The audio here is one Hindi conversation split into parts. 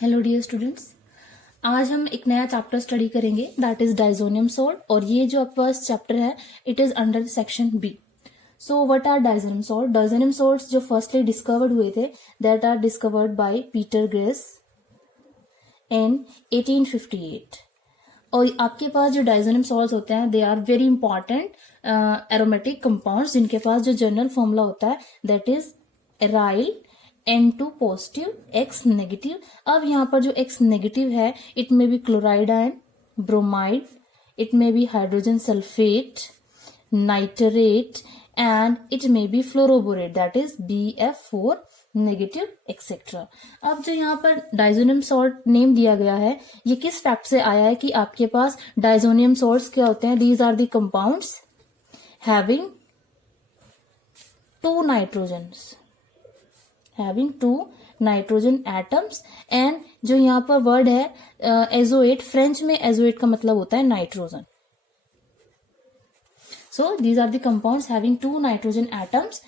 हेलो डियर स्टूडेंट्स, आज हम एक नया चैप्टर स्टडी करेंगे दैट इज डाइजोनियम सॉल्ट। और ये जो आपके पास चैप्टर है it is under section B. So what are diazonium salt? Diazonium salts जो फर्स्टली डिस्कवर्ड हुए थे that are discovered by Peter Griess in 1858। और आपके पास जो डाइजोनियम सॉल्ट्स होते हैं they are very important aromatic compounds जिनके पास जो जनरल फॉर्मूला होता है that is aryl N2 positive X negative. अब यहाँ पर जो X नेगेटिव है it may B chloride ion, bromide, it may B hydrogen sulphate, nitrate and it may B fluoroborate that is BF4 negative etcetera. अब जो यहाँ पर डाइजोनियम सॉल्ट नेम दिया गया है ये किस फैक्ट से आया है कि आपके पास डाइजोनियम सॉल्ट्स क्या होते हैं? These are the compounds having two nitrogens, having two nitrogen atoms. And जो यहाँ पर वर्ड है एजोएट, फ्रेंच में एजोएट का मतलब होता है nitrogen. So these are the compounds having two nitrogen atoms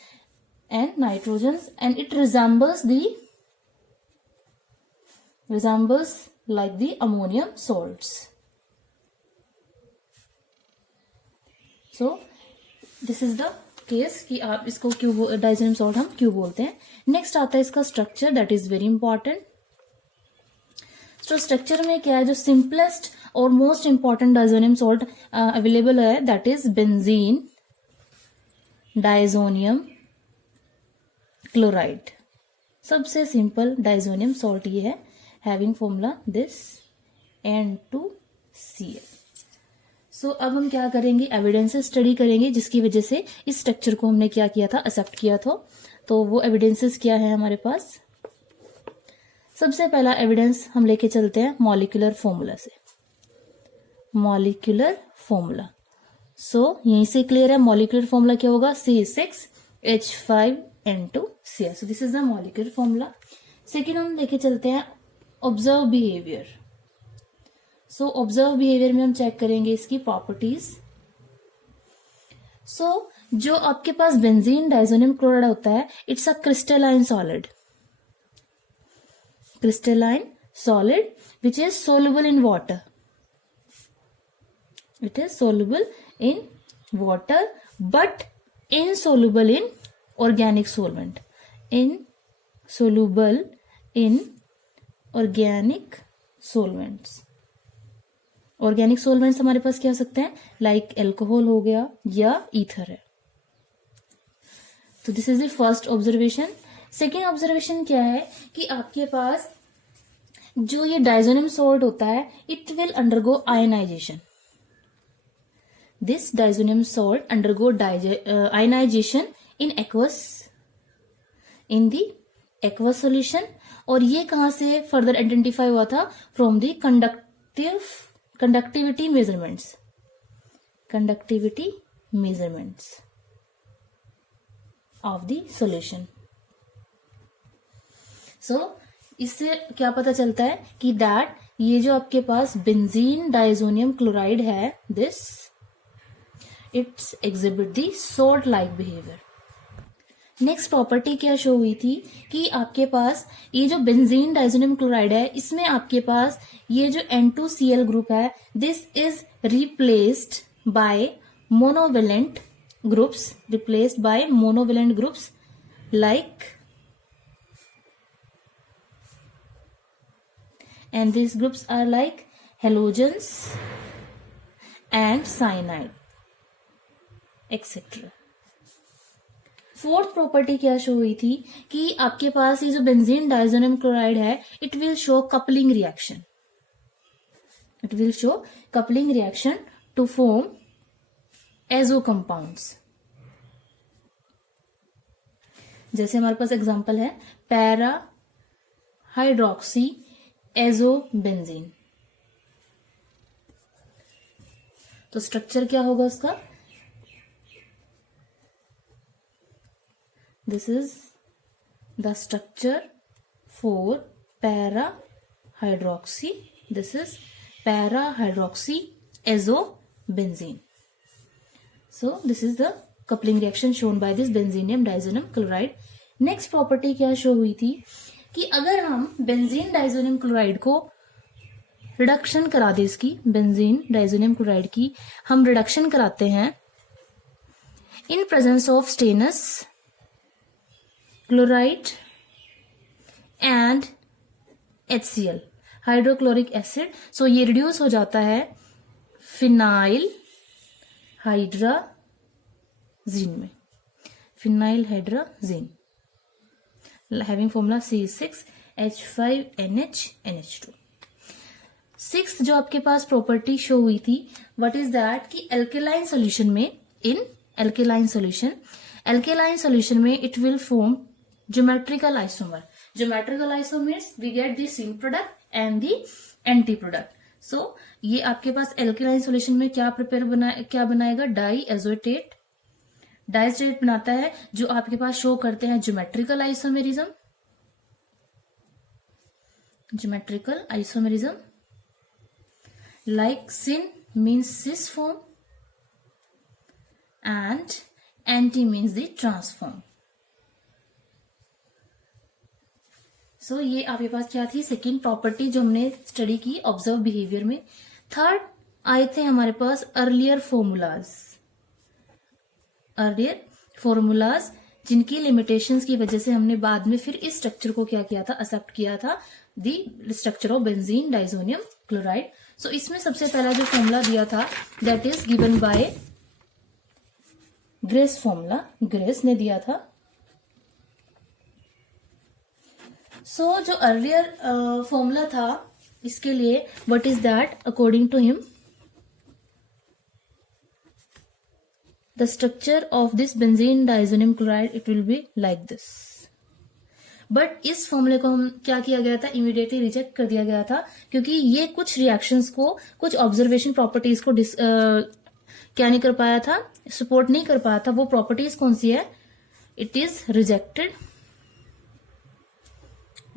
and nitrogens and it resembles like the ammonium salts. So this is the case कि आप इसको क्यों डाइजोनियम सॉल्ट हम क्यों बोलते हैं। नेक्स्ट आता है इसका structure that is very important. तो स्ट्रक्चर में क्या है, जो सिंपलेस्ट और most important diazonium salt available है that is benzene diazonium chloride. सबसे सिंपल डाइजोनियम सॉल्ट ये है हैविंग फॉर्मूला दिस N2Cl। सो अब हम क्या करेंगे, एविडेंसेस स्टडी करेंगे जिसकी वजह से इस स्ट्रक्चर को हमने क्या किया था, एक्सेप्ट किया था। तो वो एविडेंसेस क्या है हमारे पास? सबसे पहला एविडेंस हम लेके चलते हैं मॉलिक्यूलर फॉर्मूला से। मॉलिक्यूलर फॉर्मूला, सो यहीं से क्लियर है मॉलिक्यूलर फॉर्मूला क्या होगा, C6H5N2Cl। So this is the molecular formula. Second हम लेके चलते हैं observe behaviour. So observe behaviour में हम चेक करेंगे इसकी प्रॉपर्टीज। सो जो आपके पास बेंजीन डाइजोनियम क्लोराइड होता है it's a crystalline solid, crystalline solid which is soluble in water. It is soluble in water but insoluble in organic solvent, insoluble in organic solvents. Organic solvents हमारे पास क्या हो सकते हैं, लाइक एल्कोहल हो गया या ईथर है। तो this is the first observation. Second observation क्या है कि आपके पास जो ये डाइजोनियम सॉल्ट होता है it will undergo ionization. This diazonium salt undergo ionization in the aqueous solution. और ये कहां से फर्दर आइडेंटिफाई हुआ था, from the conductivity measurements of the solution. So इससे क्या पता चलता है कि दैट ये जो आपके पास बेंजीन डाइजोनियम क्लोराइड है this it's exhibit the salt like behaviour. Next property क्या शो हुई थी कि आपके पास ये जो बेंजीन डाइजोनियम क्लोराइड है इसमें आपके पास ये जो N2Cl ग्रुप है this is replaced by monovalent groups like, and these groups are like halogens and cyanide etcetera. Fourth property क्या शो हुई थी कि आपके पास ये जो बेंजीन डाइजोनियम क्लोराइड है it will show coupling reaction to form azo compounds. जैसे हमारे पास एग्जांपल है पैरा हाइड्रोक्सी एजो बेंजीन। तो स्ट्रक्चर क्या होगा उसका, this is the structure for para hydroxy. This is para hydroxy azobenzene. So this is the coupling reaction shown by this benzenium diazonium chloride. Next property क्या शो हुई थी कि अगर हम बेंजीन डाइजोनियम क्लोराइड को रिडक्शन करा दे, इसकी बेंजीन डाइजोनियम क्लोराइड की हम रिडक्शन कराते हैं in presence of stannous chloride and HCl hydrochloric acid, so ये रिड्यूस हो जाता है फिनाइल हाइड्राजीन में, phenyl hydrazine having formula C6H5NH2। Sixth जो आपके पास प्रॉपर्टी शो हुई थी, व्हाट इज दैट कि एल्केलाइन सॉल्यूशन में, इन एल्केलाइन सॉल्यूशन में it will form geometrical isomer. Geometrical isomers we get the syn product and the anti product. So ये आपके पास एल्केलाइन सॉल्यूशन में क्या बनाएगा, डाइएज़ोटेट बनाता है, जो आपके पास शो करते हैं geometrical isomerism like syn means cis form and anti means the trans form। सो ये आपके पास क्या थी, सेकेंड प्रॉपर्टी जो हमने स्टडी की ऑब्जर्व बिहेवियर में। थर्ड आए थे हमारे पास अर्लियर फॉर्मूलाज जिनकी लिमिटेशंस की वजह से हमने बाद में फिर इस स्ट्रक्चर को क्या किया था, एक्सेप्ट किया था, the structure of benzene diazonium chloride. So इसमें सबसे पहला जो फॉर्मूला दिया था that is given by Griess formula, Griess ने दिया था। सो जो अर्लियर फॉर्मूला था इसके लिए, what is that, according to him the structure of this benzene diazonium chloride it will be like this. But इस फॉर्मूले को हम क्या किया गया था, इमीडिएटली रिजेक्ट कर दिया गया था, क्योंकि ये कुछ रिएक्शंस को, कुछ ऑब्जर्वेशन प्रॉपर्टीज को क्या नहीं कर पाया था, सपोर्ट नहीं कर पाया था। वो प्रॉपर्टीज कौन सी है, it is rejected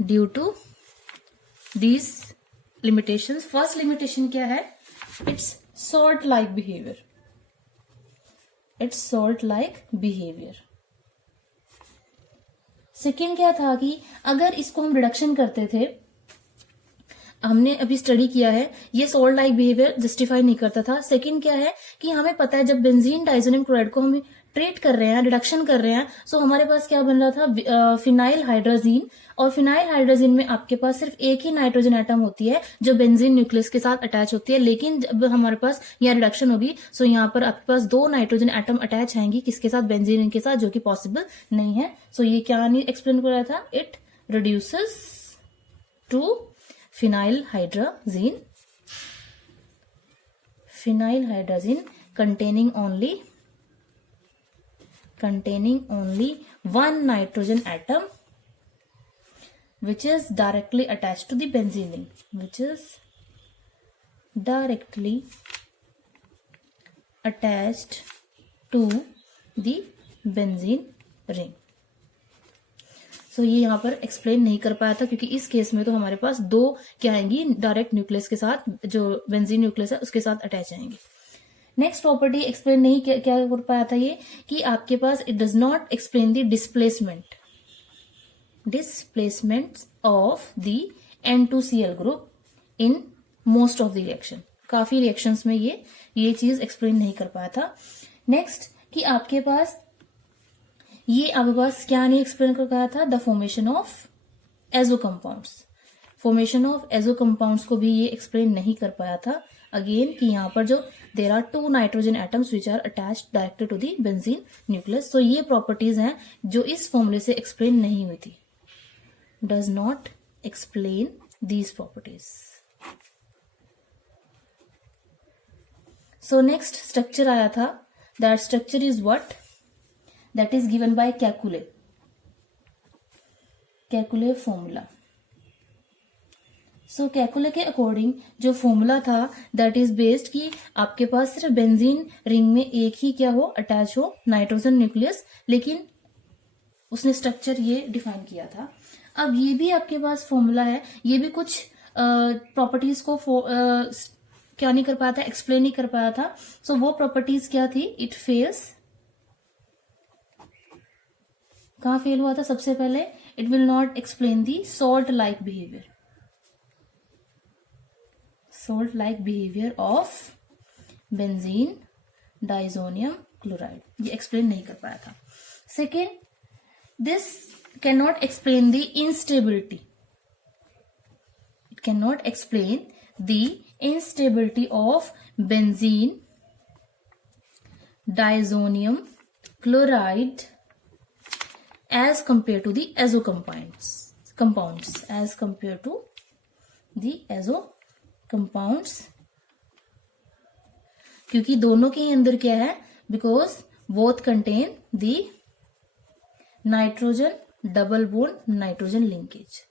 due to these limitations. First limitation क्या है, it's salt like behaviour. Second क्या था कि अगर इसको हम रिडक्शन करते थे, हमने अभी स्टडी किया है, ये सॉल्ट लाइक बिहेवियर जस्टिफाई नहीं करता था। सेकेंड क्या है कि हमें पता है जब बेंजीन डाइजोनियम क्लोराइड को हम ट्रीट कर रहे हैं, रिडक्शन कर रहे हैं, सो हमारे पास क्या बन रहा था, फिनाइल हाइड्राजीन। और फिनाइल हाइड्राजीन में आपके पास सिर्फ एक ही नाइट्रोजन एटम होती है जो बेंजीन न्यूक्लियस के साथ अटैच होती है। लेकिन जब हमारे पास यहाँ रिडक्शन होगी, सो यहाँ पर आपके पास 2 नाइट्रोजन एटम अटैच आएंगी, किसके साथ, बेंजीन के साथ, जो कि पॉसिबल नहीं है। सो ये क्या नहीं एक्सप्लेन कर रहा था, it reduces to phenyl hydrazine containing only one nitrogen atom which is directly attached to the benzene ring, सो ये यहाँ पर एक्सप्लेन नहीं कर पाया था, क्योंकि इस केस में तो हमारे पास 2 क्या आएंगी, डायरेक्ट न्यूक्लियस के साथ, जो बेंजीन न्यूक्लियस है उसके साथ अटैच आएंगे। नेक्स्ट प्रॉपर्टी एक्सप्लेन नहीं क्या कर पाया था ये, कि आपके पास it does not explain the displacement of the N2Cl group in most of the reaction. काफी रिएक्शंस में ये चीज एक्सप्लेन नहीं कर पाया था। नेक्स्ट कि आपके पास क्या नहीं एक्सप्लेन कर पाया था, the formation of azo compounds को भी ये एक्सप्लेन नहीं कर पाया था। अगेन कि यहाँ पर जो there are 2 nitrogen atoms which are attached directly to the benzene nucleus. So ये प्रॉपर्टीज हैं जो इस फॉर्मूले से एक्सप्लेन नहीं हुई थी, does not explain these properties. So next structure आया था, that structure is what, that is given bye Kekulé formula. So Kekulé के अकॉर्डिंग जो फॉर्मूला था दैट इज बेस्ड कि आपके पास सिर्फ बेंजीन रिंग में एक ही क्या हो, अटैच हो, नाइट्रोजन न्यूक्लियस, लेकिन उसने स्ट्रक्चर ये डिफाइन किया था। अब ये भी आपके पास फॉर्मूला है, ये भी कुछ प्रॉपर्टीज को क्या नहीं कर पाया था, एक्सप्लेन नहीं कर पाया था। सो वो प्रॉपर्टीज क्या थी, इट फेल्स कहाँ फेल हुआ था सबसे पहले? It will not explain the salt like behaviour, salt like behavior of benzene diazonium chloride, ये एक्सप्लेन नहीं कर पाया था. Second, this cannot explain the instability, it cannot explain the instability of benzene diazonium chloride as compared to the azo compounds as compared to the azo compounds, क्योंकि दोनों के अंदर क्या है, because both contain the nitrogen double bond nitrogen linkage.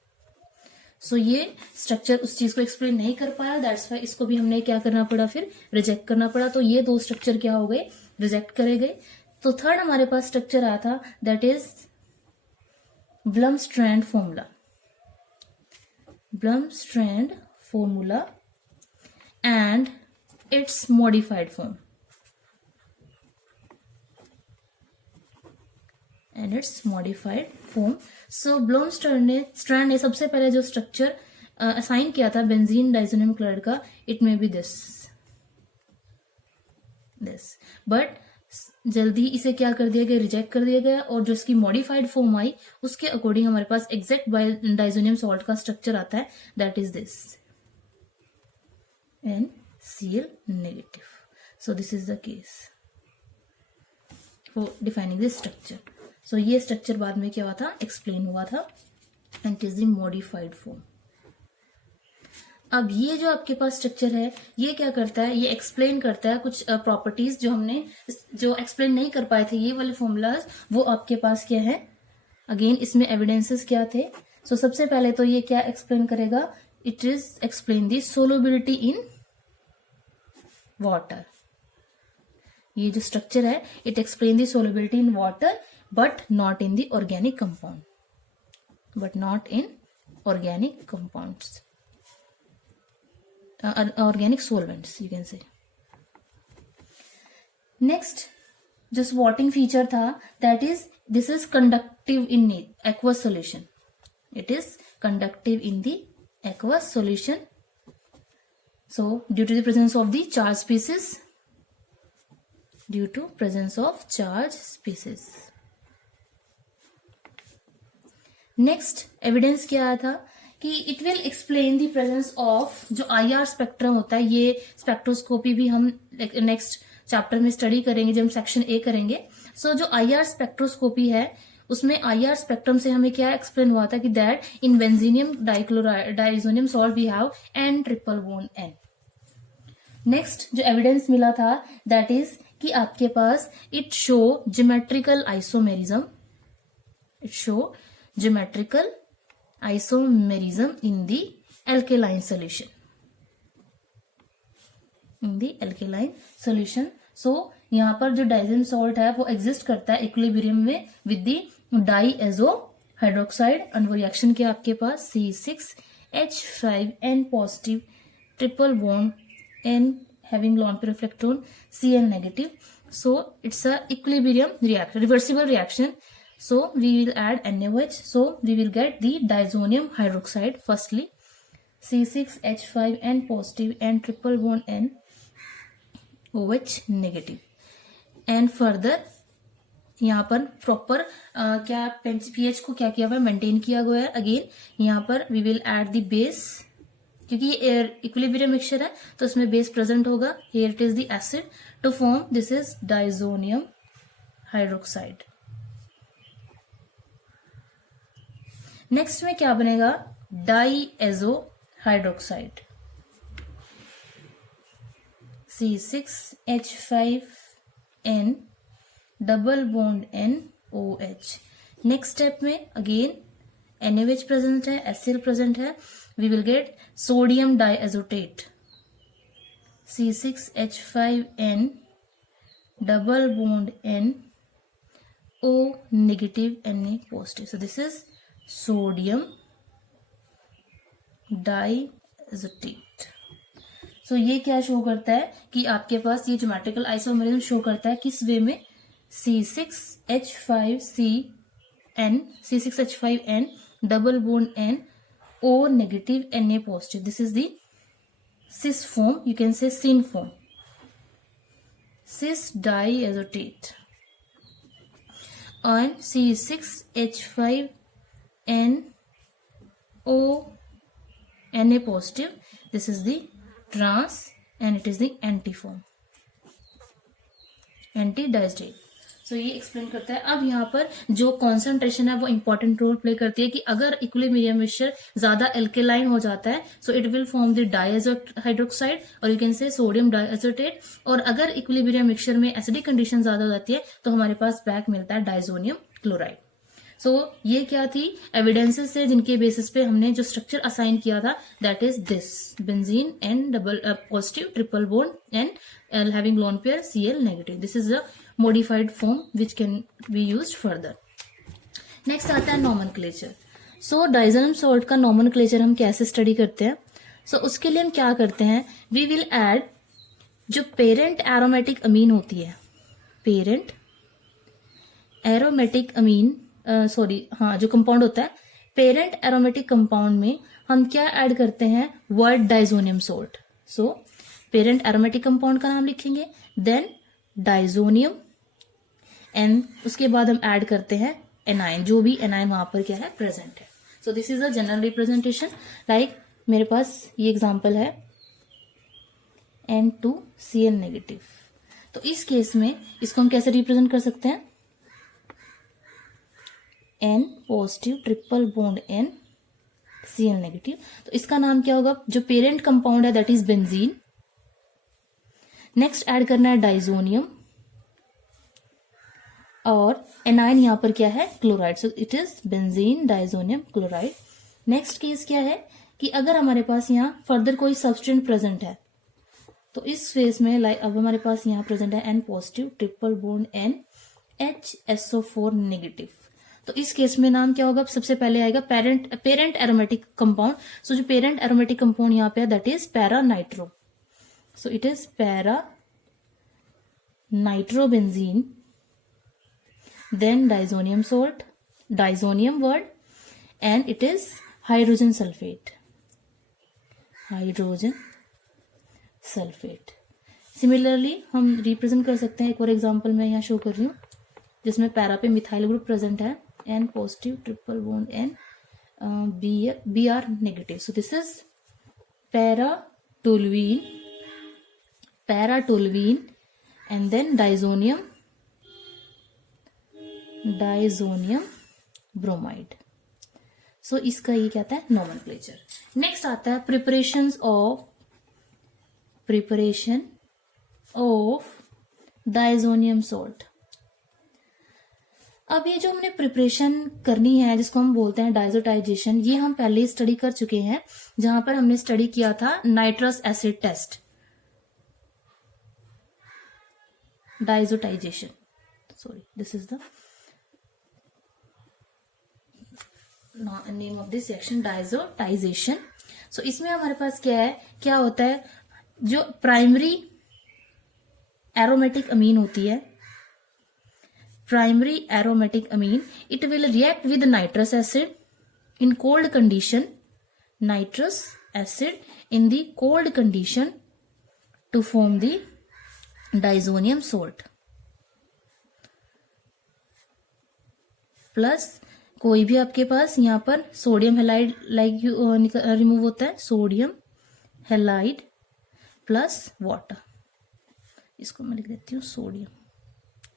So ये स्ट्रक्चर उस चीज को एक्सप्लेन नहीं कर पाया, दैट्स वाई इसको भी हमने क्या करना पड़ा, फिर रिजेक्ट करना पड़ा. तो ये दो स्ट्रक्चर क्या हो गए, रिजेक्ट करे गए. तो थर्ड हमारे पास स्ट्रक्चर आया था, that is Blomstrand formula, Blomstrand formula and its modified form, so Blomstrand ने सबसे पहले जो स्ट्रक्चर असाइन किया था बेंजीन डाइजोनियम क्लोराइड का, it may be this, but जल्दी इसे क्या कर दिया गया, रिजेक्ट कर दिया गया. और जो इसकी मॉडिफाइड फॉर्म आई उसके अकॉर्डिंग हमारे पास एग्जैक्ट डाइजोनियम सॉल्ट का स्ट्रक्चर आता है, that is this NCl negative. So this is the case for defining this structure. So ये structure बाद में क्या हुआ था, explain हुआ था, and it is the modified form. अब ये जो आपके पास स्ट्रक्चर है, ये क्या करता है, ये एक्सप्लेन करता है कुछ प्रॉपर्टीज जो हमने जो एक्सप्लेन नहीं कर पाए थे, ये वाले फॉर्मूलाज, वो आपके पास क्या है. अगेन इसमें एविडेंसेस क्या थे. सो सबसे पहले तो ये क्या एक्सप्लेन करेगा, it is explain the solubility in water. ये जो स्ट्रक्चर है, it explain the solubility in water but not in the organic compound, but not in organic compounds, organic solvents you can से. नेक्स्ट जो वॉटिंग फीचर था, that is this is conductive in aqueous solution, it is conductive in the aqueous solution. So due to the presence of the charged species, due to presence of charged species. Next evidence क्या आया था कि it will explain the presence of जो IR स्पेक्ट्रम होता है, ये स्पेक्ट्रोस्कोपी भी हम नेक्स्ट चैप्टर में स्टडी करेंगे जब हम सेक्शन ए करेंगे. सो जो IR स्पेक्ट्रोस्कोपी है उसमें IR स्पेक्ट्रम से हमें क्या एक्सप्लेन हुआ था कि that in benzenium diazonium salt we have N triple bond N. Next जो एविडेंस मिला था, दैट इज कि आपके पास it show geometrical isomerism, it show geometrical isomerism in the alkaline solution, in the alkaline solution. So यहाँ पर जो डाइजोनियम सॉल्ट है वो एग्जिस्ट करता है इक्विलिब्रियम में विद द डाइएजो हाइड्रोक्साइड, और वो रिएक्शन क्या आपके पास C6H5N positive triple bond N having lone pair of electron Cl negative. So it's a equilibrium reaction, reversible reaction. So we will add NaOH. So we will get the diazonium hydroxide firstly, C6H5N positive and triple bond N OH negative. And further यहाँ पर प्रॉपर क्या pH को क्या किया हुआ है, मेंटेन किया गया है. अगेन यहाँ पर we will add the base, क्योंकि ये इक्विलिब्रियम मिक्सचर है तो इसमें बेस प्रेजेंट होगा. Here it is the acid to form this is diazonium hydroxide. Next में क्या बनेगा, diazo hydroxide C6H5N double bond NOH. Next step में अगेन NaOH प्रेजेंट है, Cl प्रेजेंट है, we will get sodium diazotate C6H5N double bond N O negative Na positive. So this is sodium diazotate. So ये क्या शो करता है कि आपके पास ये ज्योमेट्रिकल आइसोमेरिज्म शो करता है किस वे में, C6H5C N, C6H5N, double bond N, O negative, Na positive. This is the cis form. You can say syn form. Cis diazotate. And C6H5N, O, Na positive. This is the trans and it is the anti form, anti diazotate. So ये एक्सप्लेन करता है. अब यहाँ पर जो कॉन्सेंट्रेशन है वो इंपॉर्टेंट रोल प्ले करती है कि अगर इक्विलिब्रियम मिक्सचर ज्यादा एल्केलाइन हो जाता है so it will form the diazo hydroxide और you can say sodium diazotate. और अगर इक्विलिब्रियम मिक्सचर में एसिडिक कंडीशन ज्यादा हो जाती है तो हमारे पास बैक मिलता है डाइजोनियम क्लोराइड. सो ये क्या थी एविडेंसेस से जिनके बेसिस पे हमने जो स्ट्रक्चर असाइन किया था, that is this benzene N double positive triple bond and having lone pair Cl negative. This is a modified form which can be used further. Next आता है nomenclature. So डाइजोनियम सॉल्ट का nomenclature हम कैसे स्टडी करते हैं. So उसके लिए हम क्या करते हैं, we will add जो पेरेंट एरोमेटिक अमीन होती है, पेरेंट एरोमेटिक अमीन जो कंपाउंड होता है पेरेंट एरोमेटिक कंपाउंड में हम क्या ऐड करते हैं, word diazonium salt. So parent aromatic compound का नाम लिखेंगे, देन डाइजोनियम, एंड उसके बाद हम ऐड करते हैं एनाइन, जो भी एनाइन वहां पर क्या है प्रेजेंट है. So this is a general representation. Like मेरे पास ये एग्जांपल है N2Cl नेगेटिव. तो इस केस में इसको हम कैसे रिप्रेजेंट कर सकते हैं, N positive triple bond N Cl negative. तो इसका नाम क्या होगा, जो पेरेंट कंपाउंड है that is benzene. Next add करना है डाइजोनियम और एनाइन यहां पर क्या है chloride. So it is benzene diazonium chloride. Next case क्या है कि अगर हमारे पास यहाँ फर्दर कोई सब्सटेंट प्रेजेंट है तो इस फेज में लाइक अब हमारे पास यहाँ प्रेजेंट है N positive triple bond N HSO4 negative. तो इस केस में नाम क्या होगा, सबसे पहले आएगा पेरेंट एरोमेटिक कंपाउंड. सो जो पेरेंट एरोमेटिक कंपाउंड यहाँ पे है that is para nitro. So it is para nitrobenzene, then diazonium salt, diazonium word, and it is hydrogen sulfate. Hydrogen sulfate. Similarly हम रिप्रेजेंट कर सकते हैं, एक और एग्जांपल मैं यहाँ शो कर रही हूँ जिसमें पैरा पे मिथाइल ग्रुप प्रेजेंट है, N positive triple bond N Br negative. So this is paratoluene and then diazonium bromide. So इसका ये क्या आता है nomenclature. नेक्स्ट आता है preparation of diazonium salt. अब ये जो हमने प्रिपरेशन करनी है जिसको हम बोलते हैं डाइजोटाइजेशन, ये हम पहले ही स्टडी कर चुके हैं जहां पर हमने स्टडी किया था nitrous acid test. Diazotization, sorry this is the name of this section, diazotization. So इसमें हमारे पास क्या है, क्या होता है, जो प्राइमरी एरोमेटिक अमीन होती है, primary aromatic amine, it will react with nitrous acid in cold condition, nitrous acid in the cold condition to form the diazonium salt. Plus कोई भी आपके पास यहाँ पर सोडियम हेलाइड लाइक रिमूव होता है, सोडियम हेलाइड प्लस वाटर. इसको मैं लिख देती हूँ सोडियम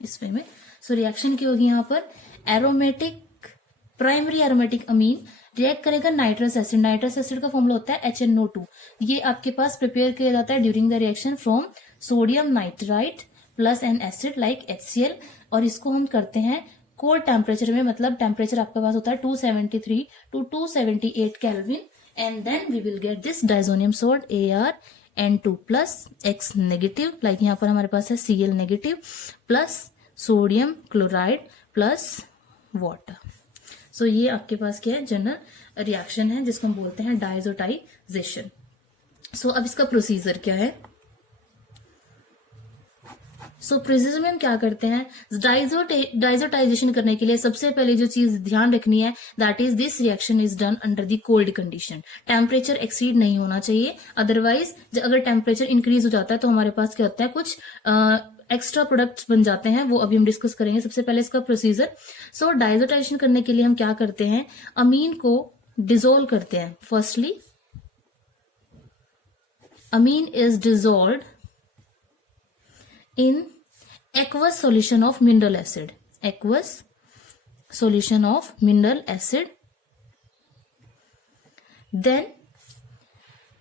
इस वे में. सो रिएक्शन क्या होगी यहाँ पर, एरोमेटिक प्राइमरी एरोमेटिक अमीन रिएक्ट करेगा नाइट्रस एसिड. नाइट्रस एसिड का फॉर्मूला होता है HNO2. ये आपके पास प्रिपेयर किया जाता है during the reaction from sodium nitrite plus N acid like HCl. और इसको हम करते हैं कोल्ड टेम्परेचर में, मतलब टेम्परेचर आपके पास होता है 273 to 278 kelvin, and then we will get this diazonium salt ArN2 plus X negative, like यहाँ पर हमारे पास है Cl negative plus sodium chloride plus water. So ये आपके पास क्या है, जनरल रिएक्शन है जिसको हम बोलते हैं डाइजोटाइजेशन. सो अब इसका प्रोसीजर क्या है, सो प्रोसीजर में हम क्या करते हैं, डाइजोटाइजेशन करने के लिए सबसे पहले जो चीज ध्यान रखनी है that is this reaction is done under the cold condition. Temperature exceed नहीं होना चाहिए, अदरवाइज अगर टेम्परेचर इंक्रीज हो जाता है तो हमारे पास क्या होता है, कुछ एक्स्ट्रा प्रोडक्ट्स बन जाते हैं, वो अभी हम डिस्कस करेंगे। सबसे पहले इसका प्रोसीजर। सो डाइजोटाइजेशन करने के लिए हम क्या करते हैं, अमीन को डिसॉल्व करते हैं। Firstly amine is dissolved in aqueous solution of mineral acid, aqueous solution of mineral acid। then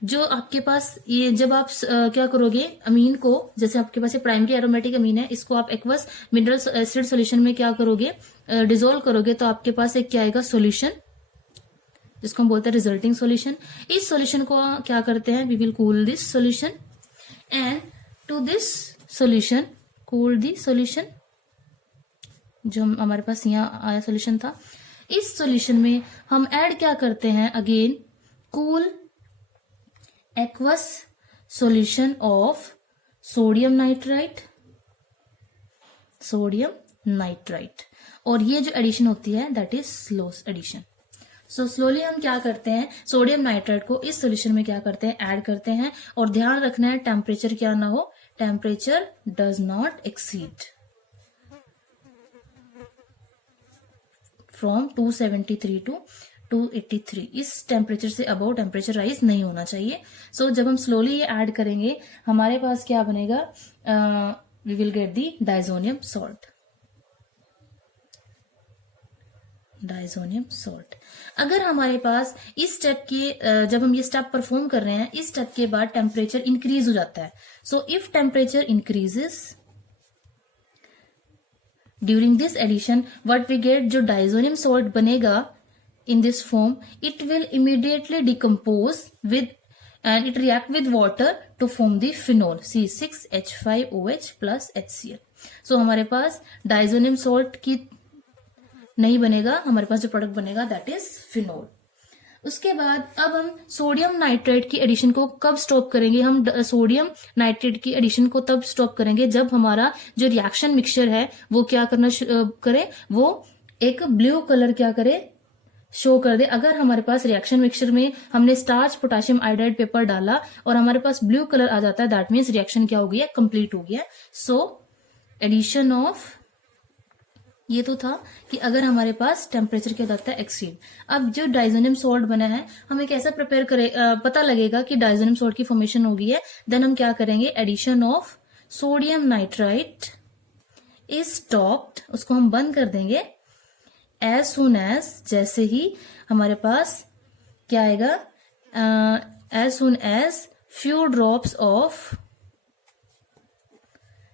जो आपके पास ये जब आप क्या करोगे, अमीन को, जैसे आपके पास ये प्राइमरी एरोमेटिक अमीन है, इसको आप एक्वस मिनरल एसिड सॉल्यूशन में क्या करोगे, डिसॉल्व करोगे, तो आपके पास एक क्या आएगा, सॉल्यूशन, जिसको हम बोलते हैं रिजल्टिंग सॉल्यूशन। इस सॉल्यूशन को क्या करते हैं, we will cool this solution and to this solution, cool the solution, जो हमारे पास यहाँ आया सॉल्यूशन था, इस सॉल्यूशन में हम ऐड क्या करते हैं, again cool aqueous solution of sodium nitrite, sodium nitrite. और ये जो एडिशन होती है that is slow addition. So slowly हम क्या करते हैं, सोडियम नाइट्राइट को इस सॉल्यूशन में क्या करते हैं, ऐड करते हैं। और ध्यान रखना है टेम्परेचर क्या ना हो, temperature does not exceed from 273 to 283। इस टेम्परेचर से अबव टेम्परेचर राइज नहीं होना चाहिए। सो जब हम स्लोली ये ऐड करेंगे हमारे पास क्या बनेगा, we will get the diazonium salt, diazonium salt. अगर हमारे पास इस स्टेप के जब हम ये स्टेप परफॉर्म कर रहे हैं, इस स्टेप के बाद टेम्परेचर इंक्रीज हो जाता है। So if temperature increases during this addition, what we get, जो डाइजोनियम सॉल्ट बनेगा in this form, it will immediately decompose with and it react with water to form the phenol C6H5OH plus HCl। So हमारे पास डाइजोनियम सॉल्ट की नहीं बनेगा, हमारे पास जो प्रोडक्ट बनेगा दैट इज फिनोल। उसके बाद अब हम सोडियम नाइट्रेट की एडिशन को कब स्टॉप करेंगे, हम सोडियम नाइट्रेट की एडिशन को तब स्टॉप करेंगे जब हमारा जो रिएक्शन मिक्सचर है वो क्या करना करे, वो एक ब्लू कलर क्या करे, शो कर दे। अगर हमारे पास रिएक्शन मिक्सचर में हमने स्टार्च पोटेशियम आयोडाइड पेपर डाला और हमारे पास ब्लू कलर आ जाता है, दैट मीन्स रिएक्शन क्या हो गया, कंप्लीट हो गया। सो एडिशन ऑफ, ये तो था कि अगर हमारे पास टेम्परेचर क्या जाता है, एक्सीड। अब जो डाइजोनियम सॉल्ट बना है, हमें कैसा प्रिपेयर करे, पता लगेगा कि डाइजोनियम सॉल्ट की फॉर्मेशन हो गई है। देन हम क्या करेंगे, addition of sodium nitrite is stopped, उसको हम बंद कर देंगे एज सुन एज, जैसे ही हमारे पास क्या आएगा, as soon as few drops of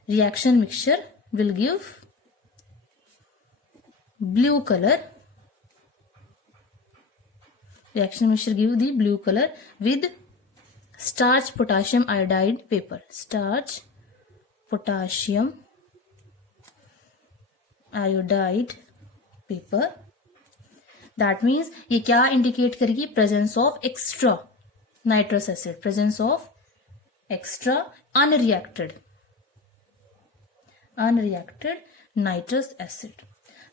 reaction mixture will give blue color, reaction mixture give the blue color with starch potassium iodide paper, starch potassium iodide paper। that means ये क्या इंडिकेट करेगी, presence of extra nitrous acid, presence of extra unreacted nitrous acid.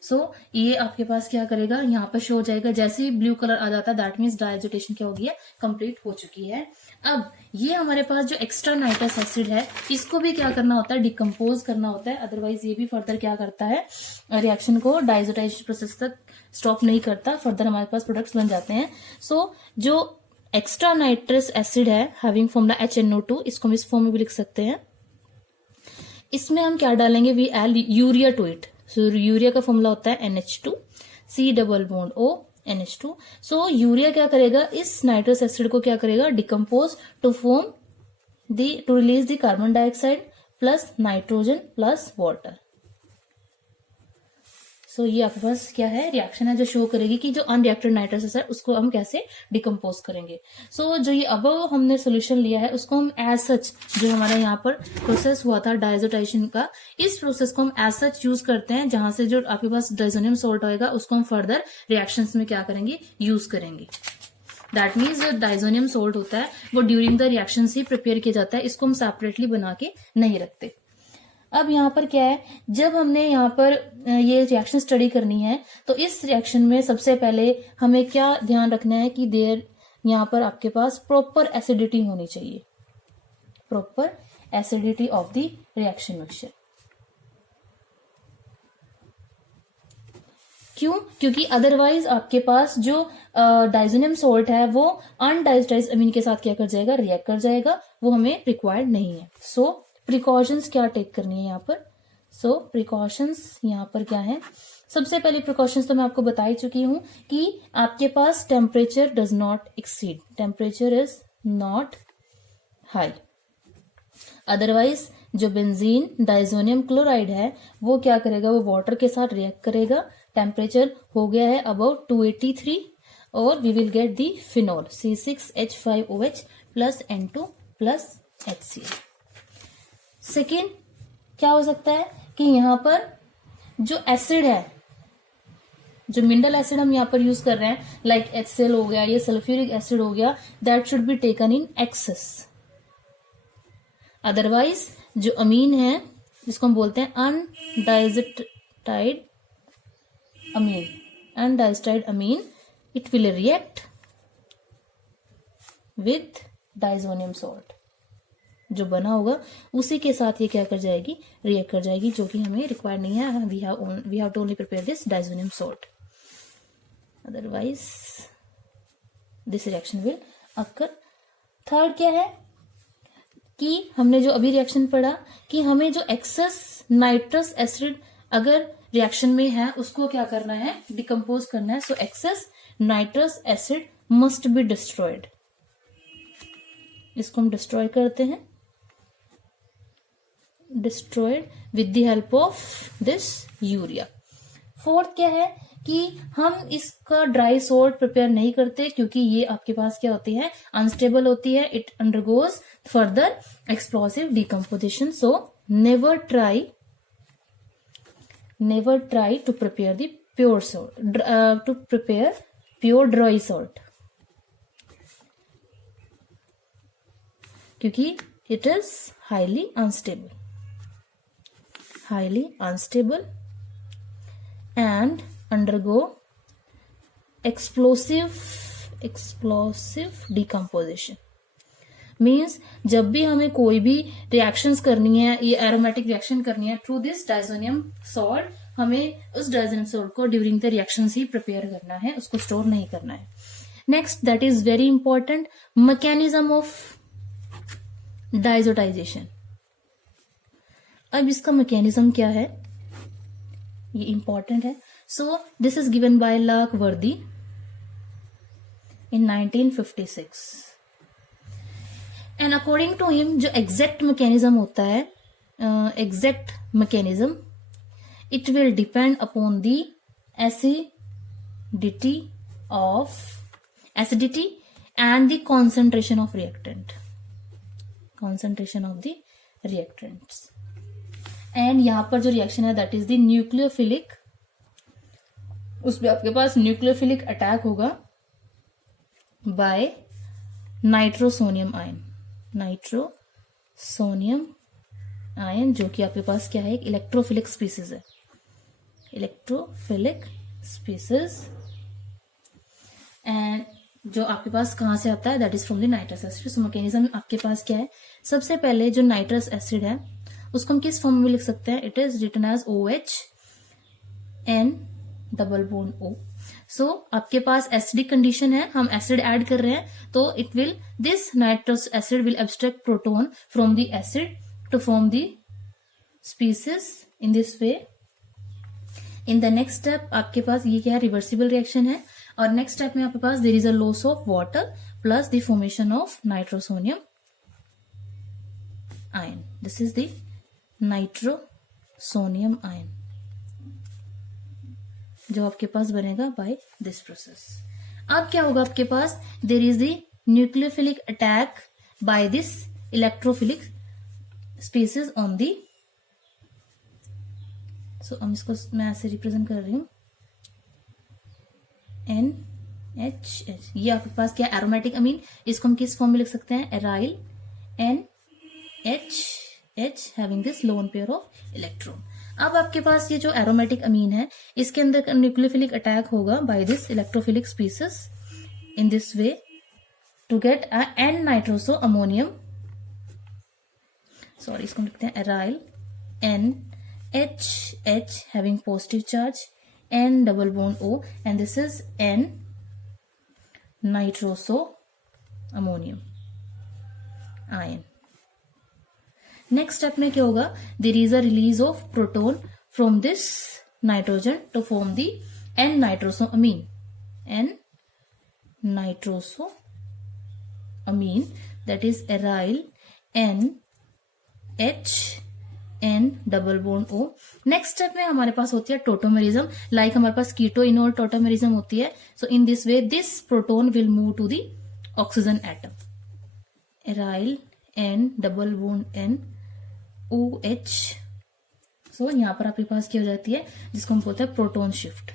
So ये आपके पास क्या करेगा, यहाँ पर शो हो जाएगा, जैसे ही ब्लू कलर आ जाता है दैट मीन्स डाइजोटेशन क्या हो गया, कंप्लीट हो चुकी है। अब ये हमारे पास जो एक्स्ट्रा नाइट्रस एसिड है, इसको भी क्या करना होता है, डिकम्पोज करना होता है, अदरवाइज ये भी फर्दर क्या करता है, रिएक्शन को डाइजोटाइजेशन प्रोसेस तक स्टॉप नहीं करता, फर्दर हमारे पास प्रोडक्ट्स बन जाते हैं। सो जो एक्स्ट्रा नाइट्रस एसिड है हैविंग फॉर्मूला HNO2, इसको हम इस फॉर्म में भी लिख सकते हैं। इसमें हम क्या डालेंगे, we add urea to it. So urea का फॉर्मूला होता है NH2 C double bond O NH2। So urea क्या करेगा, इस नाइट्रस एसिड को क्या करेगा, decompose to form to release the carbon dioxide plus nitrogen plus water. So ये आपके पास क्या है, रिएक्शन है जो शो करेगी कि जो अनरिएक्टेड नाइट्रस एसिड उसको हम कैसे डिकम्पोज करेंगे। सो जो ये अब हमने सोल्यूशन लिया है उसको हम एज सच, जो हमारा यहाँ पर प्रोसेस हुआ था डाइजोटाइजेशन का, इस प्रोसेस को हम एज सच यूज करते हैं, जहां से जो आपके पास डाइजोनियम सॉल्ट होगा उसको हम फर्दर रिएक्शंस में क्या करेंगे, यूज करेंगे। दैट मीन्स जो डाइजोनियम सॉल्ट होता है वो during the reaction he prepare किया जाता है, इसको हम सेपरेटली बना के नहीं रखते। अब यहाँ पर क्या है, जब हमने यहाँ पर ये रिएक्शन स्टडी करनी है तो इस रिएक्शन में सबसे पहले हमें क्या ध्यान रखना है कि देर यहाँ पर आपके पास प्रॉपर एसिडिटी होनी चाहिए, proper acidity of the reaction mixture. क्यों? क्योंकि अदरवाइज आपके पास जो डाइजोनियम सोल्ट है वो अनडाइस्टाइज अमीन के साथ क्या कर जाएगा, रिएक्ट कर जाएगा, वो हमें रिक्वायर्ड नहीं है। सो प्रिकॉशंस क्या टेक करनी है यहाँ पर? सो प्रिकॉशंस यहाँ पर क्या है, सबसे पहले प्रिकॉशंस तो मैं आपको बता ही चुकी हूं कि आपके पास temperature does not exceed, temperature is not high. Otherwise जो बेंजीन डाइजोनियम क्लोराइड है वो क्या करेगा, वो वाटर के साथ रिएक्ट करेगा। टेम्परेचर हो गया है अबाउट 283 और we will get the phenol C6H5OH plus N2 plus HCl। Second क्या हो सकता है कि यहाँ पर जो एसिड है, जो मिनरल एसिड हम यहाँ पर यूज कर रहे हैं लाइक HCl हो गया, ये सल्फ्यूरिक एसिड हो गया, that should be taken in excess. Otherwise जो अमीन है जिसको हम बोलते हैं undiazotised amine, undiazotised amine, it will react with diazonium salt, जो बना होगा उसी के साथ ये क्या कर जाएगी, रिएक्ट कर जाएगी, जो कि हमें रिक्वायर नहीं है। We have to only prepare this diazonium salt, otherwise this reaction will occur. Third क्या है कि हमने जो अभी रिएक्शन पढ़ा कि हमें जो एक्सेस नाइट्रस एसिड अगर रिएक्शन में है उसको क्या करना है, डिकम्पोज करना है। So excess nitrous acid must be destroyed, इसको हम डिस्ट्रॉय करते हैं, destroyed with the help of this urea. Fourth क्या है कि हम इसका ड्राई सोल्ट प्रिपेयर नहीं करते क्योंकि ये आपके पास क्या होती है, अनस्टेबल होती है, it undergoes further explosive decomposition. So never try to prepare the pure salt, to prepare pure dry salt, क्योंकि it is highly unstable and undergo explosive decomposition। Means जब भी हमें कोई भी रिएक्शंस करनी है, ये एरोमेटिक रिएक्शन करनी है थ्रू दिस डाइजोनियम सॉल्ट, हमें उस डाइजोनियम सॉल्ट को ड्यूरिंग द रिएक्शंस ही प्रिपेयर करना है, उसको स्टोर नहीं करना है। Next that is very important, mechanism of diazotization. अब इसका मैकेनिज्म क्या है, ये इंपॉर्टेंट है। So this is given by Lockworthy in 1956 and according to him जो एग्जैक्ट मैकेनिज्म होता है, exact mechanism, it will depend upon the acidity and the concentration of reactant, and यहां पर जो रिएक्शन है दैट इज द न्यूक्लियोफिलिक, उसमें आपके पास न्यूक्लियोफिलिक अटैक होगा बाय नाइट्रोसोनियम आयन, जो कि आपके पास क्या है, एक इलेक्ट्रोफिलिक स्पीसीज है, एंड जो आपके पास कहां से आता है, that is from the nitrous acid. So mechanism आपके पास क्या है, सबसे पहले जो नाइट्रस एसिड है उसको हम किस फॉर्म में लिख सकते हैं, it is written as OH N double bond O। So आपके पास एसिडिक कंडीशन है, हम एसिड ऐड कर रहे हैं, तो it will, this nitrous acid will abstract proton from the acid to form the species in this way. In the next step आपके पास ये क्या है, रिवर्सिबल रिएक्शन है, और नेक्स्ट स्टेप में आपके पास there is a loss of water plus the formation of nitrosonium ion, this is the nitrosonium ion जो आपके पास बनेगा बाय दिस प्रोसेस। अब क्या होगा आपके पास, there is the nucleophilic attack by this electrophilic species on the. So हम इसको मैं ऐसे रिप्रेजेंट कर रही हूं, NHH, ये आपके पास क्या, एरोमेटिक अमीन, इसको हम किस फॉर्म में लिख सकते हैं, aryl NH H having this lone pair of electron. अब आपके पास ये जो एरोमेटिक अमीन है इसके अंदर न्यूक्लियोफिलिक अटैक होगा by this electrophilic species in this way to get a N nitroso ammonium, sorry इसको लिखते हैं aryl N H H having positive charge N double bond O and this is N nitroso ammonium ion. Next step में क्या होगा, there is a release of proton from this nitrogen to form the N nitroso amine, N nitroso amine that is aryl N H N double bond O. Next step में हमारे पास होती है टोटोमेरिज्म, लाइक हमारे पास कीटो इनोल टोटोमेरिज्म होती है. So in this way this proton will move to the oxygen atom, aryl N double bond N O H. So यहां पर आपके पास क्या हो जाती है जिसको हम बोलते हैं proton shift,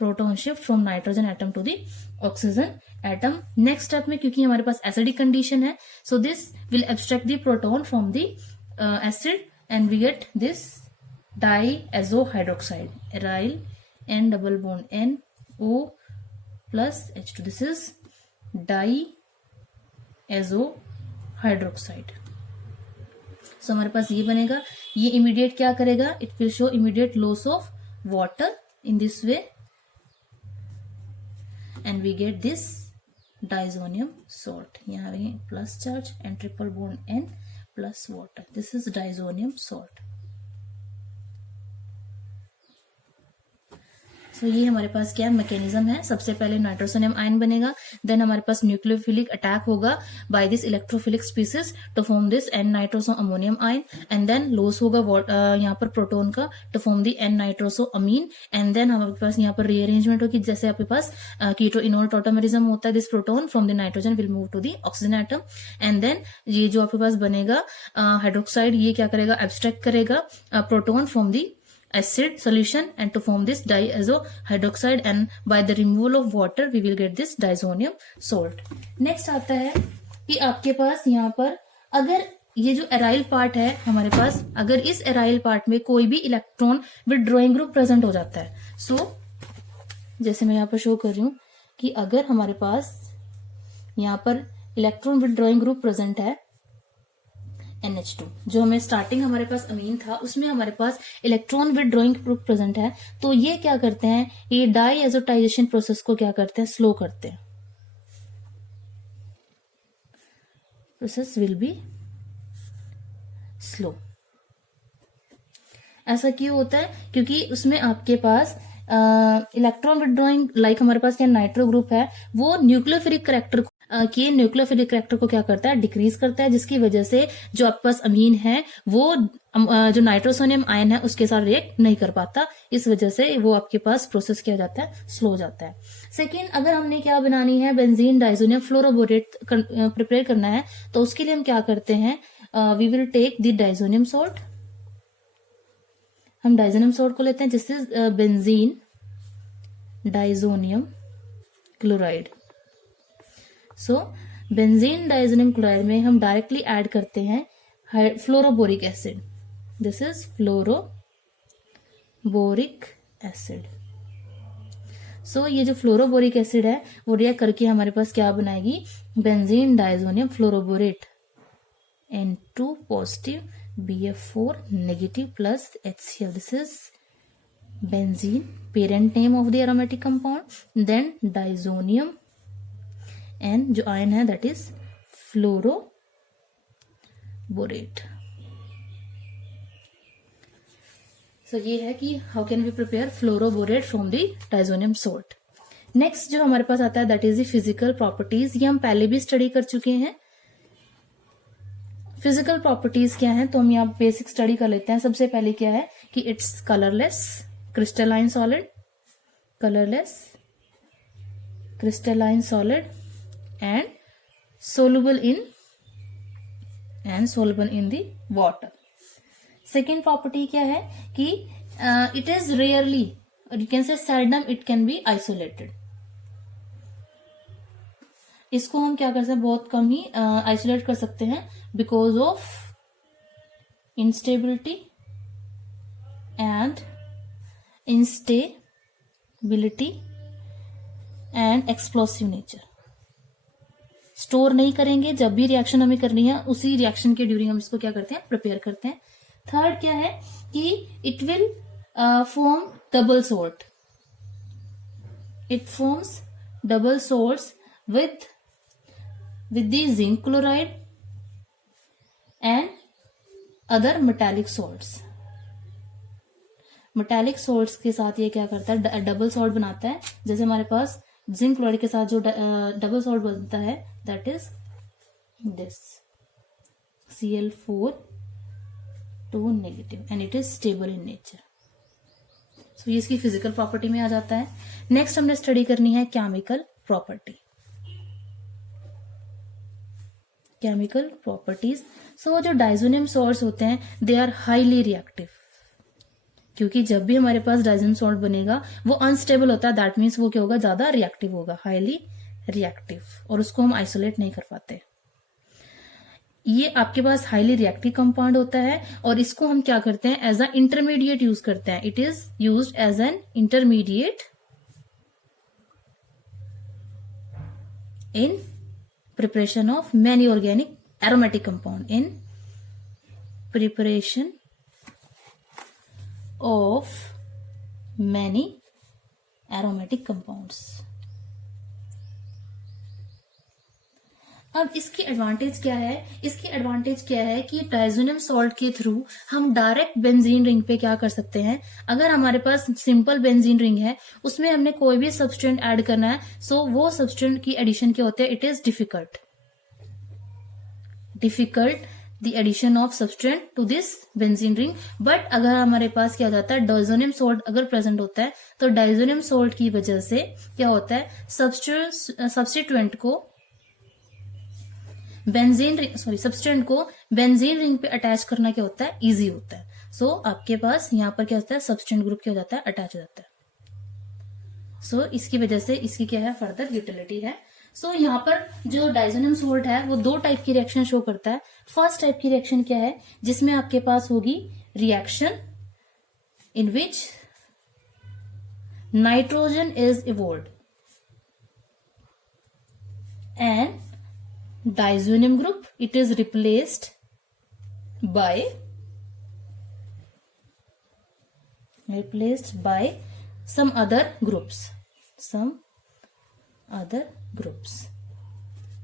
proton shift from nitrogen atom to the oxygen atom. Next step में क्योंकि हमारे पास एसिडिक कंडीशन है so this will abstract the proton from the acid and we get this diazo hydroxide, aryl N double bond N O plus H2. This is diazo hydroxide. So हमारे पास ये बनेगा. ये इमीडिएट क्या करेगा, it will show immediate loss of water in this way and we get this diazonium salt. यहाँ plus charge and triple bond N plus water, this is diazonium salt. So ये हमारे पास क्या मैकेनिज्म है, सबसे पहले नाइट्रोसोनियम आयन बनेगा, देन हमारे पास न्यूक्लियोफिलिक अटैक होगा by this electrophilic species to form this N nitroso ammonium ion and then loss होगा यहाँ पर प्रोटोन का to form the N nitroso amine and then हमारे पास यहाँ पर रीअरेंजमेंट होगी जैसे आपके पास कीटो इनोल टोटोमेरिज्म होता है. This proton from the nitrogen will move to the oxygen atom and then ये जो आपके पास बनेगा हाइड्रोक्साइड ये क्या करेगा, एब्स्ट्रैक्ट करेगा proton from the acid solution and to form this diazo hydroxide and by the removal of water we will get this diazonium salt. next आता है कि आपके पास यहाँ पर अगर ये जो एराइल पार्ट है हमारे पास, अगर इस एराइल पार्ट में कोई भी इलेक्ट्रॉन विथड्रॉइंग ग्रुप प्रेजेंट हो जाता है, सो जैसे मैं यहाँ पर शो कर रही हूं कि अगर हमारे पास यहाँ पर इलेक्ट्रॉन विथड्रॉइंग ग्रुप प्रेजेंट है NH2, जो हमें स्टार्टिंग हमारे पास अमीन था उसमें हमारे पास इलेक्ट्रॉन विथड्रॉइंग ग्रुप प्रेजेंट है, तो ये क्या करते हैं, ये डाईएजोटाइजेशन प्रोसेस को क्या करते हैं, स्लो करते हैं. Process will be slow. ऐसा क्यों होता है, क्योंकि उसमें आपके पास इलेक्ट्रॉन विथड्रॉइंग लाइक हमारे पास क्या नाइट्रो ग्रुप है वो न्यूक्लियोफिलिक करैक्टर कि न्यूक्लियोफिलिक करैक्टर को क्या करता है, डिक्रीज करता है, जिसकी वजह से जो आपके पास अमीन है वो जो नाइट्रोसोनियम आयन है उसके साथ रिएक्ट नहीं कर पाता, इस वजह से वो आपके पास प्रोसेस क्या हो जाता है, स्लो हो जाता है. सेकेंड, अगर हमने क्या बनानी है, बेंजीन डाइजोनियम फ्लोरोबोरेट प्रिपेयर करना है तो उसके लिए हम क्या करते हैं, we will take the diazonium salt. हम डाइजोनियम सॉल्ट को लेते हैं जिससे benzene diazonium chloride. So benzene diazonium chloride में हम डायरेक्टली ऐड करते हैं fluoroboric acid. This is fluoroboric acid. So ये जो फ्लोरोबोरिक एसिड है वो रिएक्ट करके हमारे पास क्या बनाएगी, benzene diazonium fluoroborate N2 positive BF4 negative plus HCl. This is benzene, parent name of the aromatic compound, then diazonium and जो आयन है दैट इज फ्लोरोबोरेट. सो ये है कि how can we prepare fluoroborate from the diazonium salt. Next जो हमारे पास आता है that is the physical properties. ये हम पहले भी स्टडी कर चुके हैं. फिजिकल प्रॉपर्टीज क्या है तो हम यहाँ बेसिक स्टडी कर लेते हैं. सबसे पहले क्या है कि it's colourless crystalline solid, colourless crystalline solid and soluble in the water. Second property क्या है कि it is rarely or you can say seldom it can be isolated. इसको हम क्या कर सकते हैं, बहुत कम ही आइसोलेट कर सकते हैं because of instability and instability and explosive nature. Store नहीं करेंगे, जब भी रिएक्शन हमें करनी है उसी रिएक्शन के ड्यूरिंग हम इसको क्या करते हैं, प्रिपेयर करते हैं। थर्ड क्या है कि it will form double salt, it forms double salts with the zinc chloride and other metallic salts. Metallic salts के साथ ये क्या करता है, डबल सॉल्ट बनाता है। जैसे हमारे पास जिंक क्लोराइड के साथ जो डबल सॉल्ट बनता है that is this Cl4 2 negative and it is stable in nature. So ये इसकी फिजिकल प्रॉपर्टी में आ जाता है। नेक्स्ट हमने स्टडी करनी है केमिकल प्रॉपर्टी, केमिकल प्रॉपर्टीज। सो जो डाइजोनियम सॉल्ट्स होते हैं दे आर हाईली रिएक्टिव, क्योंकि जब भी हमारे पास डाइजोनियम सॉल्ट बनेगा वो अनस्टेबल होता है, दैट मीन्स वो क्या होगा, ज्यादा रिएक्टिव होगा, हाईली रिएक्टिव, और उसको हम आइसोलेट नहीं कर पाते। ये आपके पास हाईली रिएक्टिव कंपाउंड होता है और इसको हम क्या करते हैं, एज अ इंटरमीडिएट यूज करते हैं। It is used as an intermediate in preparation of many organic aromatic compound, in preparation of many aromatic compounds। अब इसकी एडवांटेज क्या है, इसकी एडवांटेज क्या है कि डाइजोनियम सॉल्ट के थ्रू हम डायरेक्ट बेंजीन रिंग पे क्या कर सकते हैं। अगर हमारे पास सिंपल बेंजीन रिंग है उसमें हमने कोई भी सब्सटेंट ऐड करना है, सो वो सब्सटेंट की एडिशन क्या होते हैं, it is difficult the addition of substance to this benzene ring। But अगर हमारे पास क्या जाता है, डाइजोनियम सॉल्ट अगर प्रेजेंट होता है तो डाइजोनियम सॉल्ट की वजह से क्या होता है, सब्स्टिट्यूएंट को सब्सटेंट को बेंजीन रिंग पे अटैच करना क्या होता है, इजी होता है। सो आपके पास यहाँ पर क्या होता है, सब्सटेंट ग्रुप क्या हो जाता है, अटैच हो जाता है। सो इसकी वजह से इसकी क्या है, फर्दर यूटिलिटी है। सो यहाँ पर जो डाइजोनियम सॉल्ट है वो दो टाइप की रिएक्शन शो करता है। फर्स्ट टाइप की रिएक्शन क्या है, जिसमें आपके पास होगी reaction in which nitrogen is evolved and diazonium group it is replaced by some other groups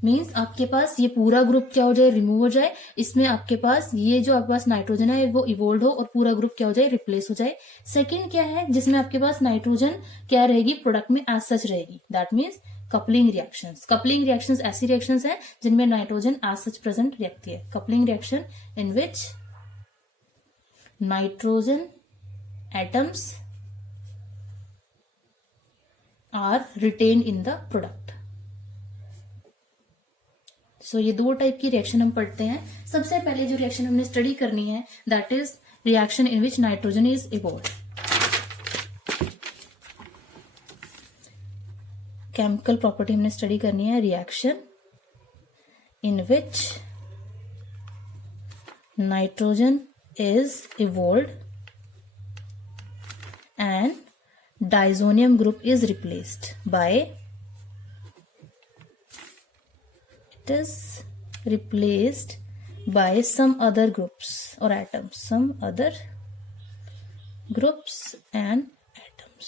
means आपके पास ये पूरा ग्रुप क्या हो जाए, रिमूव हो जाए। इसमें आपके पास ये जो आपके पास नाइट्रोजन है वो इवोल्व हो और पूरा ग्रुप क्या हो जाए, रिप्लेस हो जाए। सेकंड क्या है, जिसमें आपके पास नाइट्रोजन क्या रहेगी, प्रोडक्ट में एज सच रहेगी, that means coupling reactions. Coupling reactions ऐसी रिएक्शंस है जिनमें नाइट्रोजन एज सच प्रेजेंट रहती है। Coupling reaction in which nitrogen atoms are retain in the product. So ये दो टाइप की रिएक्शन हम पढ़ते हैं। सबसे पहले जो रिएक्शन हमने स्टडी करनी है that is reaction in which nitrogen is evolved. Chemical property हमने स्टडी करनी है, reaction in which nitrogen is evolved and diazonium group is replaced by some other groups or atoms, and atoms।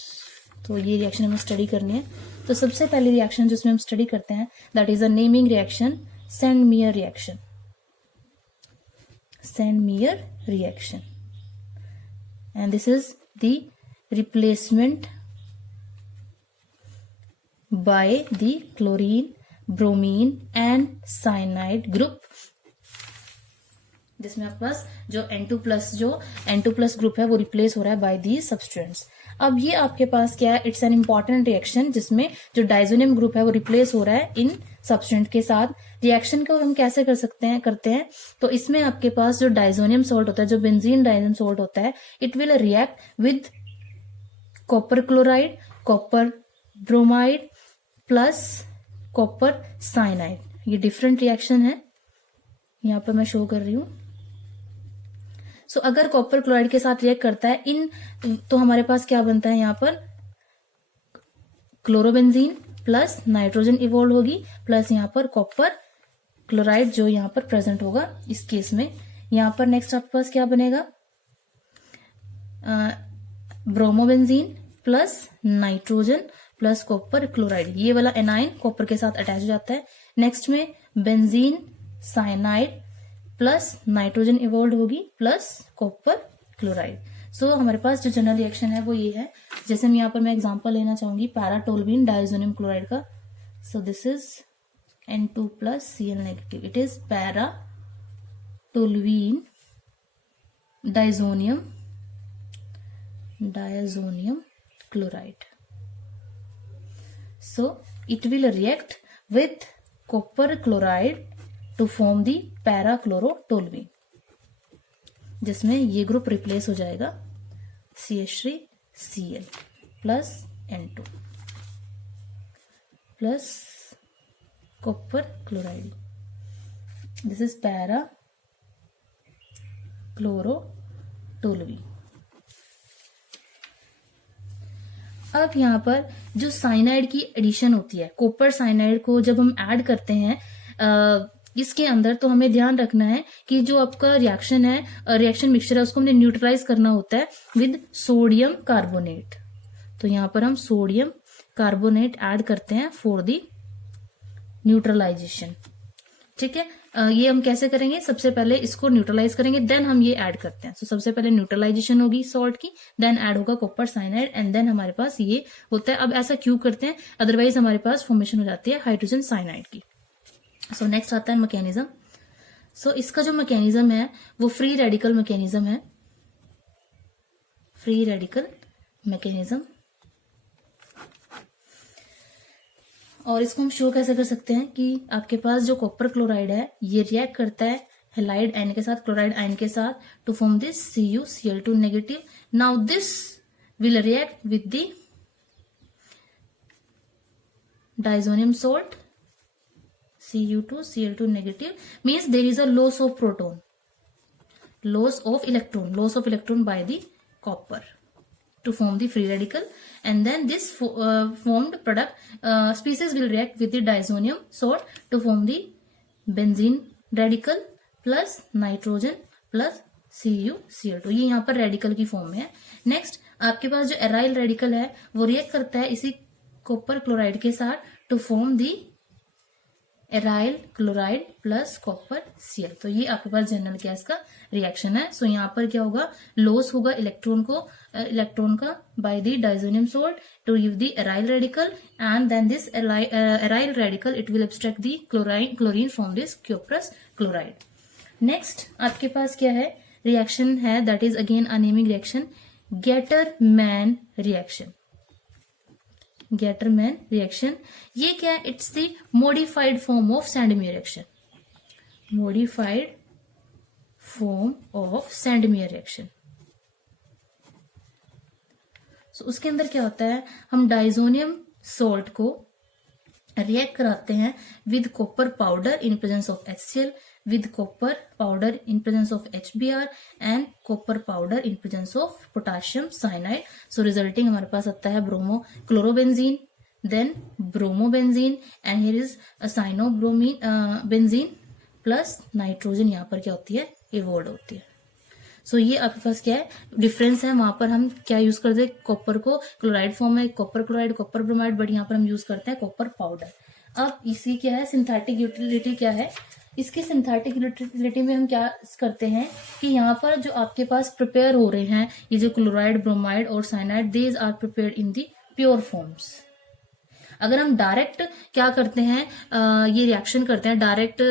तो ये रिएक्शन हमें स्टडी करनी है। तो सबसे पहली रिएक्शन जिसमें हम स्टडी करते हैं that is a naming reaction, सेंड-मीयर reaction and this is the replacement by the chlorine, bromine and cyanide group, जिसमें आपके पास जो N2+ ग्रुप है वो रिप्लेस हो रहा है बाय दी सब्सटेंट्स। अब ये आपके पास क्या है, इट्स एन इंपॉर्टेंट रिएक्शन जिसमें जो डाइजोनियम ग्रुप है वो रिप्लेस हो रहा है इन सब्सटेंट के साथ। रिएक्शन को हम कैसे करते हैं तो इसमें आपके पास जो डाइजोनियम सॉल्ट होता है, जो बेंजीन डाइजोनियम सॉल्ट होता है, it will react with copper chloride, copper bromide plus copper cyanide. ये डिफरेंट रिएक्शन है, यहां पर मैं शो कर रही हूं। सो अगर कॉपर क्लोराइड के साथ रिएक्ट करता है इन, तो हमारे पास क्या बनता है यहाँ पर, क्लोरोबेंजीन प्लस नाइट्रोजन इवॉल्व होगी, प्लस यहाँ पर कॉपर क्लोराइड जो यहाँ पर प्रेजेंट होगा इस केस में। यहाँ पर नेक्स्ट आपके पास क्या बनेगा, bromobenzene plus nitrogen plus copper chloride, ये वाला एनाइन कॉपर के साथ अटैच हो जाता है। नेक्स्ट में benzene cyanide plus nitrogen evolve होगी प्लस कॉपर क्लोराइड। सो हमारे पास जो जनरल रिएक्शन है वो ये है। जैसे मैं यहाँ पर मैं एग्जांपल लेना चाहूंगी पैराटोल्यूइन डाइजोनियम क्लोराइड का। सो this is N2 plus Cl negative. It is para-toluene diazonium chloride. So it will react with copper chloride to form the para-chlorotoluene, जिसमें ये ग्रुप रिप्लेस हो जाएगा CH3Cl plus N2 plus copper chloride. This is para-chlorotoluene. अब यहाँ पर जो साइनाइड की एडिशन होती है, कॉपर साइनाइड को जब हम ऐड करते हैं इसके अंदर, तो हमें ध्यान रखना है कि जो आपका रिएक्शन है, रिएक्शन मिक्सचर है, उसको हमने न्यूट्रलाइज करना होता है विद सोडियम कार्बोनेट। तो यहाँ पर हम सोडियम कार्बोनेट ऐड करते हैं फॉर दी न्यूट्रलाइजेशन। ठीक है, ये हम कैसे करेंगे, सबसे पहले इसको न्यूट्रलाइज करेंगे, देन हम ये ऐड करते हैं। तो सबसे पहले न्यूट्रलाइजेशन होगी सॉल्ट की, देन ऐड होगा कॉपर साइनाइड, एंड देन हमारे पास ये होता है। अब ऐसा क्यों करते हैं, अदरवाइज हमारे पास फॉर्मेशन हो जाती है हाइड्रोजन साइनाइड की। सो नेक्स्ट आता है मैकेनिज्म। सो इसका जो मैकेनिज्म है वो फ्री रेडिकल मैकेनिज्म है, फ्री रेडिकल मैकेनिज्म। और इसको हम शो कैसे कर सकते हैं कि आपके पास जो कॉपर क्लोराइड है ये रिएक्ट करता है हेलाइड आयन के साथ, क्लोराइड आयन के साथ, to form this CuCl2 negative. Now this will react with the diazonium salt Cu2Cl2 negative, means there is a loss of proton, loss of electron by the copper to form the free radical, and then this formed product species will react with the diazonium salt to form the benzene radical plus nitrogen plus CuCl2। ये यहाँ पर रेडिकल की फॉर्म में है। नेक्स्ट आपके पास जो एराइल रेडिकल है वो रिएक्ट करता है इसी कॉपर क्लोराइड के साथ to form the aryl chloride plus copper Cl। तो ये आपके पास जनरल गैस का रिएक्शन है। सो यहाँ पर क्या होगा, लॉस होगा इलेक्ट्रॉन का by the diazonium salt to give the aryl radical, and then this aryl radical it will abstract the chlorine from this cuprous chloride. Next आपके पास क्या है, रिएक्शन है that is again anemic reaction, Gattermann reaction. Gattermann reaction ये क्या है, it's the modified form of Sandmeyer reaction, modified form of Sandmeyer reaction. So उसके अंदर क्या होता है, हम डाइजोनियम सॉल्ट को रिएक्ट कराते हैं with copper powder in presence of HCl, with copper powder in presence of HBr and copper powder in presence of potassium cyanide. So resulting हमारे पास आता है bromo chlorobenzene, then bromobenzene, and here is a cyanobromine benzene plus nitrogen यहाँ पर क्या होती है, इवोल्व होती है। सो ये आपके पास क्या है, डिफरेंस है। वहां पर हम क्या यूज करते हैं, कॉपर को क्लोराइड फॉर्म में copper chloride copper bromide, but यहाँ पर हम यूज करते हैं कॉपर पाउडर। अब इसी क्या है, सिंथेटिक यूटिलिटी क्या है, इसकी सिंथेटिक यूटिलिटी में हम क्या करते हैं कि यहाँ पर जो आपके पास प्रिपेयर हो रहे हैं ये जो क्लोराइड ब्रोमाइड और cyanide, these are prepared in the pure forms. अगर हम डायरेक्ट क्या करते हैं, ये रिएक्शन करते हैं, डायरेक्ट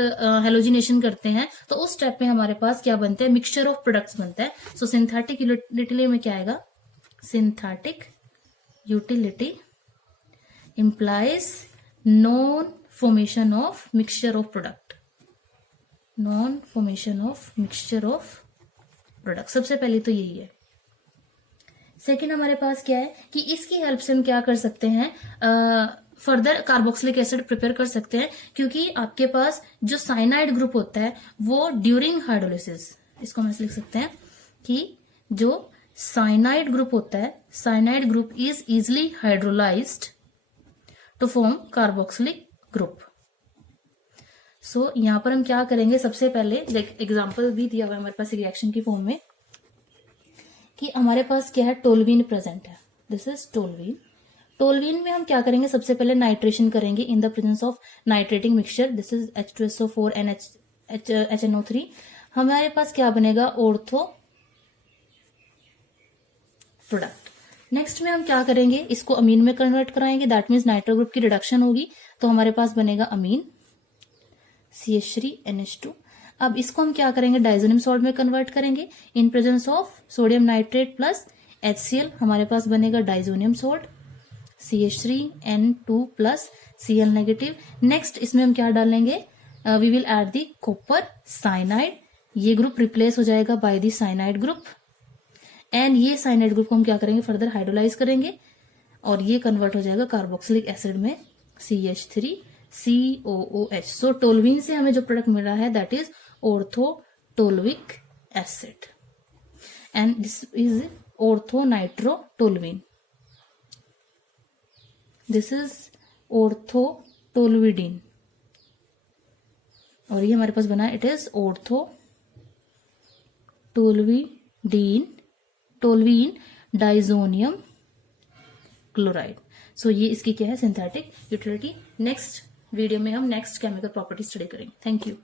हेलोजिनेशन करते हैं, तो उस स्टेप में हमारे पास क्या बनते हैं, मिक्सचर ऑफ प्रोडक्ट्स बनता है। सो सिंथेटिक यूटिलिटी में क्या आएगा, synthetic utility implies non formation of mixture of product, non formation of mixture of product. सबसे पहले तो यही है। सेकेंड हमारे पास क्या है कि इसकी हेल्प से हम क्या कर सकते हैं, फर्दर कार्बोक्सिलिक एसिड प्रिपेयर कर सकते हैं, क्योंकि आपके पास जो साइनाइड ग्रुप होता है वो ड्यूरिंग हाइड्रोलिसिस, इसको हम ऐसे लिख सकते हैं, कि जो साइनाइड ग्रुप होता है, cyanide group is easily hydrolysed to form carboxylic group. So यहां पर हम क्या करेंगे, सबसे पहले एग्जांपल भी दिया हुआ है हमारे पास रिएक्शन की फॉर्म में कि हमारे पास क्या है, टोल्यूइन प्रेजेंट है। This is toluene. टोल्यूइन में हम क्या करेंगे, सबसे पहले नाइट्रेशन करेंगे in the presence of nitrating mixture. This is H2SO4 and HNO3। हमारे पास क्या बनेगा, ऑर्थो प्रोडक्ट। नेक्स्ट में हम क्या करेंगे, इसको अमीन में कन्वर्ट कराएंगे, दैट मीन्स नाइट्रो ग्रुप की रिडक्शन होगी, तो हमारे पास बनेगा अमीन CH3NH2। अब इसको हम क्या करेंगे, डाइजोनियम सॉल्ट में कन्वर्ट करेंगे in presence of sodium nitrate plus HCl। हमारे पास बनेगा diazonium salt CH3N2 plus Cl negative. Next इसमें हम क्या डालेंगे, we will add the copper cyanide. ये ग्रुप रिप्लेस हो जाएगा by the cyanide group, and ये साइनाइड ग्रुप को हम क्या करेंगे, फर्दर हाइड्रोलाइज करेंगे और ये कन्वर्ट हो जाएगा कार्बोक्सिलिक एसिड में CH3COOH। सो टोल्यूइन से हमें जो प्रोडक्ट मिल रहा है that is orthotoluic acid and this is orthonitrotoluene. This is orthotoluidine और ये हमारे पास बना है, it is toluene diazonium chloride. So ये इसकी क्या है, सिंथेटिक यूटिलिटी। नेक्स्ट वीडियो में हम नेक्स्ट केमिकल प्रॉपर्टी स्टडी करेंगे। Thank you.